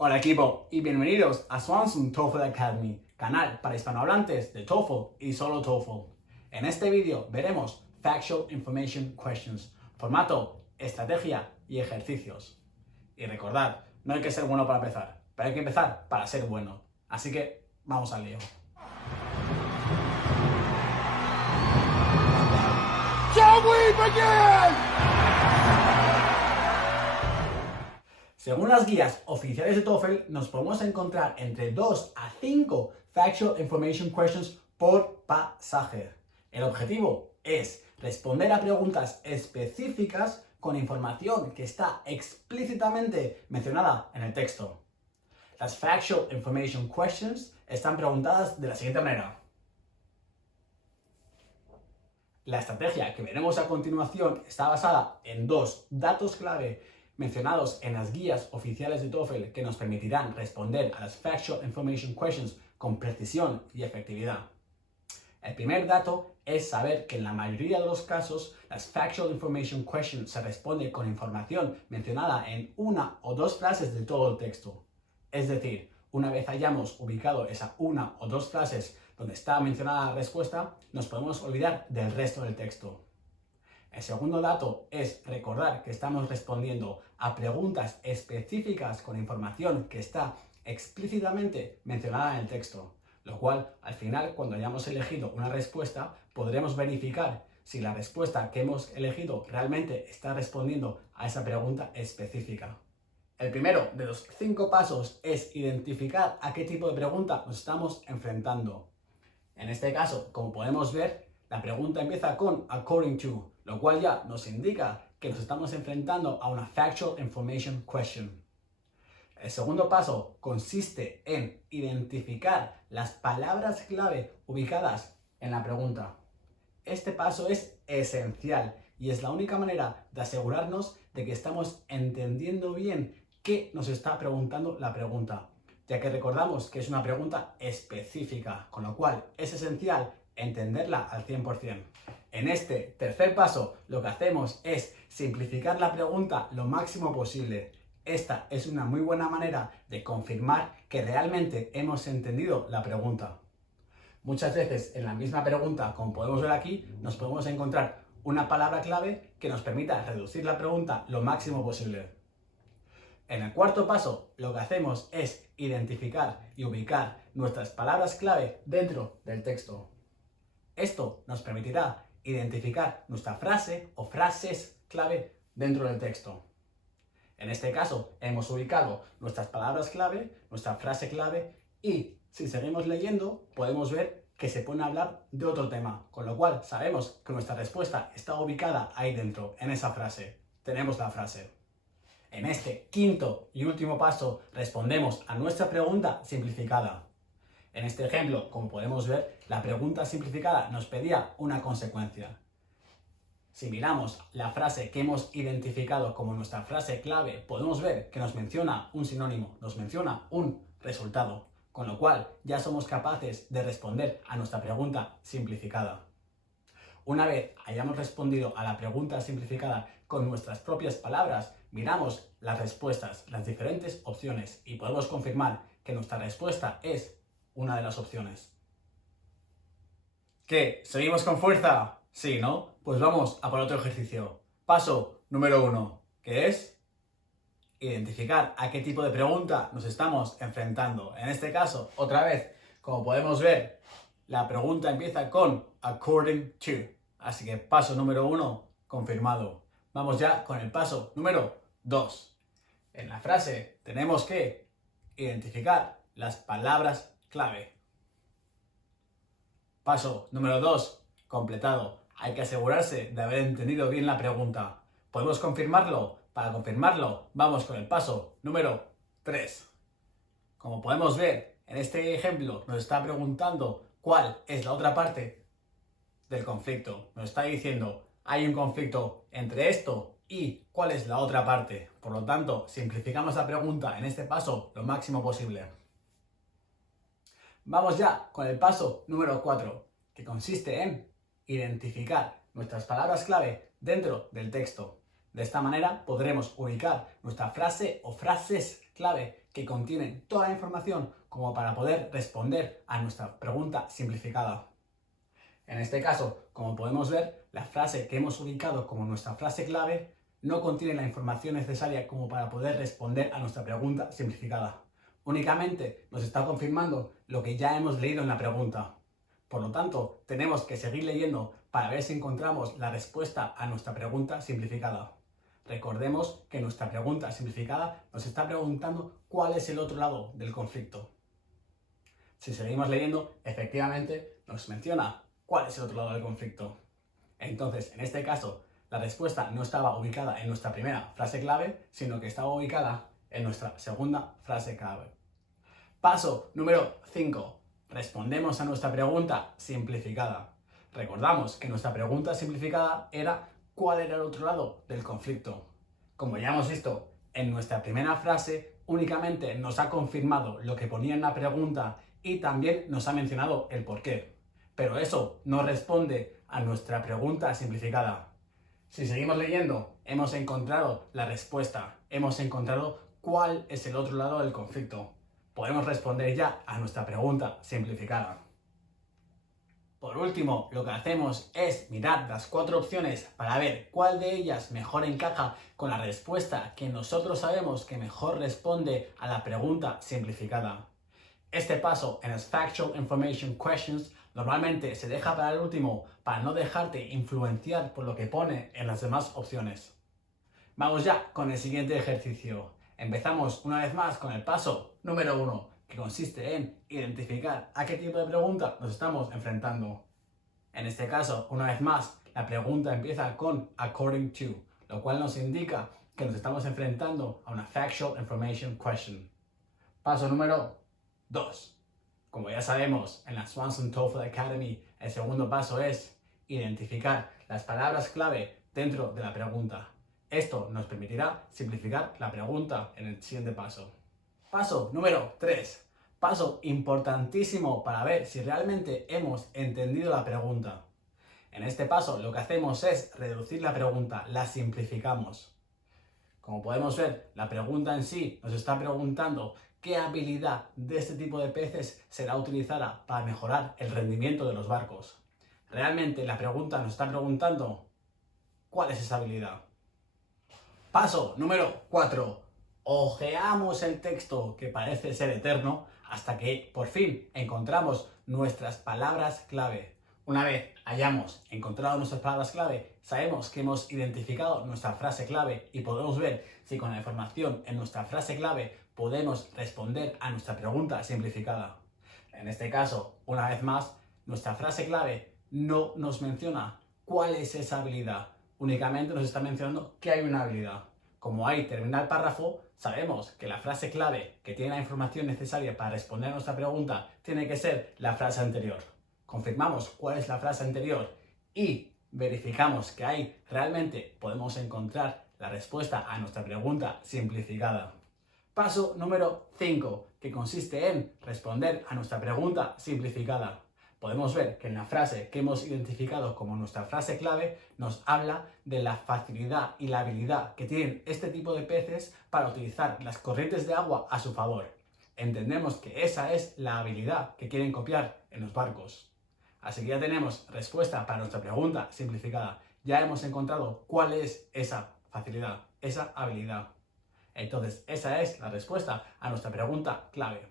Hola equipo y bienvenidos a Swanson TOEFL Academy, canal para hispanohablantes de TOEFL y solo TOEFL. En este vídeo veremos Factual Information Questions, formato, estrategia y ejercicios. Y recordad, no hay que ser bueno para empezar, pero hay que empezar para ser bueno. Así que vamos al lío. Shall we begin? Según las guías oficiales de TOEFL, nos podemos encontrar entre 2 a 5 Factual Information Questions por pasaje. El objetivo es responder a preguntas específicas con información que está explícitamente mencionada en el texto. Las Factual Information Questions están preguntadas de la siguiente manera. La estrategia que veremos a continuación está basada en 2 datos clave mencionados en las guías oficiales de TOEFL que nos permitirán responder a las Factual Information Questions con precisión y efectividad. El primer dato es saber que en la mayoría de los casos las Factual Information Questions se responde con información mencionada en una o 2 frases de todo el texto. Es decir, una vez hayamos ubicado esa una o 2 frases donde está mencionada la respuesta, nos podemos olvidar del resto del texto. El segundo dato es recordar que estamos respondiendo a preguntas específicas con información que está explícitamente mencionada en el texto, lo cual al final, cuando hayamos elegido una respuesta, podremos verificar si la respuesta que hemos elegido realmente está respondiendo a esa pregunta específica. El primero de los 5 pasos es identificar a qué tipo de pregunta nos estamos enfrentando. En este caso, como podemos ver, la pregunta empieza con according to, lo cual ya nos indica que nos estamos enfrentando a una Factual Information Question. El segundo paso consiste en identificar las palabras clave ubicadas en la pregunta. Este paso es esencial y es la única manera de asegurarnos de que estamos entendiendo bien qué nos está preguntando la pregunta, ya que recordamos que es una pregunta específica, con lo cual es esencial entenderla al 100%. En este tercer paso, lo que hacemos es simplificar la pregunta lo máximo posible. Esta es una muy buena manera de confirmar que realmente hemos entendido la pregunta. Muchas veces en la misma pregunta, como podemos ver aquí, nos podemos encontrar una palabra clave que nos permita reducir la pregunta lo máximo posible. En el cuarto paso, lo que hacemos es identificar y ubicar nuestras palabras clave dentro del texto. Esto nos permitirá identificar nuestra frase o frases clave dentro del texto. En este caso, hemos ubicado nuestras palabras clave, nuestra frase clave y, si seguimos leyendo, podemos ver que se pone a hablar de otro tema, con lo cual sabemos que nuestra respuesta está ubicada ahí dentro, en esa frase. Tenemos la frase. En este quinto y último paso respondemos a nuestra pregunta simplificada. En este ejemplo, como podemos ver, la pregunta simplificada nos pedía una consecuencia. Si miramos la frase que hemos identificado como nuestra frase clave, podemos ver que nos menciona un sinónimo, nos menciona un resultado, con lo cual ya somos capaces de responder a nuestra pregunta simplificada. Una vez hayamos respondido a la pregunta simplificada con nuestras propias palabras, miramos las respuestas, las diferentes opciones y podemos confirmar que nuestra respuesta es una de las opciones. ¿Qué? ¿Seguimos con fuerza? Sí, ¿no? Pues vamos a por otro ejercicio. Paso número 1, que es identificar a qué tipo de pregunta nos estamos enfrentando. En este caso, otra vez, como podemos ver, la pregunta empieza con according to. Así que paso número 1, confirmado. Vamos ya con el paso número 2. En la frase tenemos que identificar las palabras clave. Paso número 2, completado. Hay que asegurarse de haber entendido bien la pregunta. ¿Podemos confirmarlo? Para confirmarlo, vamos con el paso número 3. Como podemos ver, en este ejemplo nos está preguntando cuál es la otra parte del conflicto. Nos está diciendo, hay un conflicto entre esto y cuál es la otra parte. Por lo tanto, simplificamos la pregunta en este paso lo máximo posible. Vamos ya con el paso número 4, que consiste en identificar nuestras palabras clave dentro del texto. De esta manera podremos ubicar nuestra frase o frases clave que contienen toda la información como para poder responder a nuestra pregunta simplificada. En este caso, como podemos ver, la frase que hemos ubicado como nuestra frase clave no contiene la información necesaria como para poder responder a nuestra pregunta simplificada. Únicamente nos está confirmando lo que ya hemos leído en la pregunta. Por lo tanto, tenemos que seguir leyendo para ver si encontramos la respuesta a nuestra pregunta simplificada. Recordemos que nuestra pregunta simplificada nos está preguntando cuál es el otro lado del conflicto. Si seguimos leyendo, efectivamente nos menciona cuál es el otro lado del conflicto. Entonces, en este caso, la respuesta no estaba ubicada en nuestra primera frase clave, sino que estaba ubicada en nuestra segunda frase clave. Paso número 5. Respondemos a nuestra pregunta simplificada. Recordamos que nuestra pregunta simplificada era ¿cuál era el otro lado del conflicto? Como ya hemos visto, en nuestra primera frase únicamente nos ha confirmado lo que ponía en la pregunta y también nos ha mencionado el porqué. Pero eso no responde a nuestra pregunta simplificada. Si seguimos leyendo, hemos encontrado la respuesta, hemos encontrado cuál es el otro lado del conflicto. Podemos responder ya a nuestra pregunta simplificada. Por último, lo que hacemos es mirar las 4 opciones para ver cuál de ellas mejor encaja con la respuesta que nosotros sabemos que mejor responde a la pregunta simplificada. Este paso en las Factual Information Questions normalmente se deja para el último para no dejarte influenciar por lo que pone en las demás opciones. Vamos ya con el siguiente ejercicio. Empezamos una vez más con el paso número 1, que consiste en identificar a qué tipo de pregunta nos estamos enfrentando. En este caso, una vez más, la pregunta empieza con according to, lo cual nos indica que nos estamos enfrentando a una Factual Information Question. Paso número 2. Como ya sabemos, en la Swanson TOEFL Academy, el segundo paso es identificar las palabras clave dentro de la pregunta. Esto nos permitirá simplificar la pregunta en el siguiente paso. Paso número 3. Paso importantísimo para ver si realmente hemos entendido la pregunta. En este paso lo que hacemos es reducir la pregunta, la simplificamos. Como podemos ver, la pregunta en sí nos está preguntando qué habilidad de este tipo de peces será utilizada para mejorar el rendimiento de los barcos. Realmente la pregunta nos está preguntando ¿cuál es esa habilidad? Paso número 4. Hojeamos el texto que parece ser eterno hasta que por fin encontramos nuestras palabras clave. Una vez hayamos encontrado nuestras palabras clave, sabemos que hemos identificado nuestra frase clave y podemos ver si con la información en nuestra frase clave podemos responder a nuestra pregunta simplificada. En este caso, una vez más, nuestra frase clave no nos menciona cuál es esa habilidad, únicamente nos está mencionando que hay una habilidad. Como ahí termina el párrafo, sabemos que la frase clave que tiene la información necesaria para responder a nuestra pregunta tiene que ser la frase anterior. Confirmamos cuál es la frase anterior y verificamos que ahí realmente podemos encontrar la respuesta a nuestra pregunta simplificada. Paso número 5, que consiste en responder a nuestra pregunta simplificada. Podemos ver que en la frase que hemos identificado como nuestra frase clave nos habla de la facilidad y la habilidad que tienen este tipo de peces para utilizar las corrientes de agua a su favor. Entendemos que esa es la habilidad que quieren copiar en los barcos. Así que ya tenemos respuesta para nuestra pregunta simplificada. Ya hemos encontrado cuál es esa facilidad, esa habilidad. Entonces, esa es la respuesta a nuestra pregunta clave.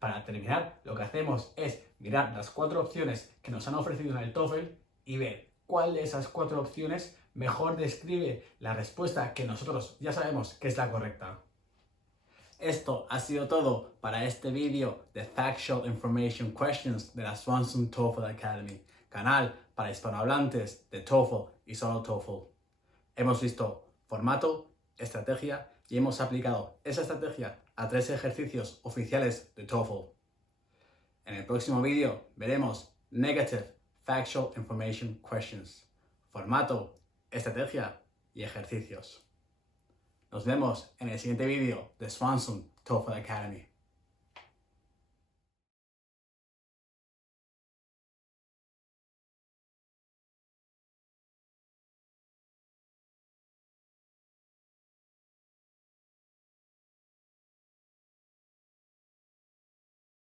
Para terminar, lo que hacemos es mirar las 4 opciones que nos han ofrecido en el TOEFL y ver cuál de esas 4 opciones mejor describe la respuesta que nosotros ya sabemos que es la correcta. Esto ha sido todo para este vídeo de Factual Information Questions de la Swanson TOEFL Academy, canal para hispanohablantes de TOEFL y solo TOEFL. Hemos visto formato, estrategia y hemos aplicado esa estrategia a 3 ejercicios oficiales de TOEFL. En el próximo vídeo veremos Negative Factual Information Questions, formato, estrategia y ejercicios. Nos vemos en el siguiente vídeo de Swanson TOEFL Academy.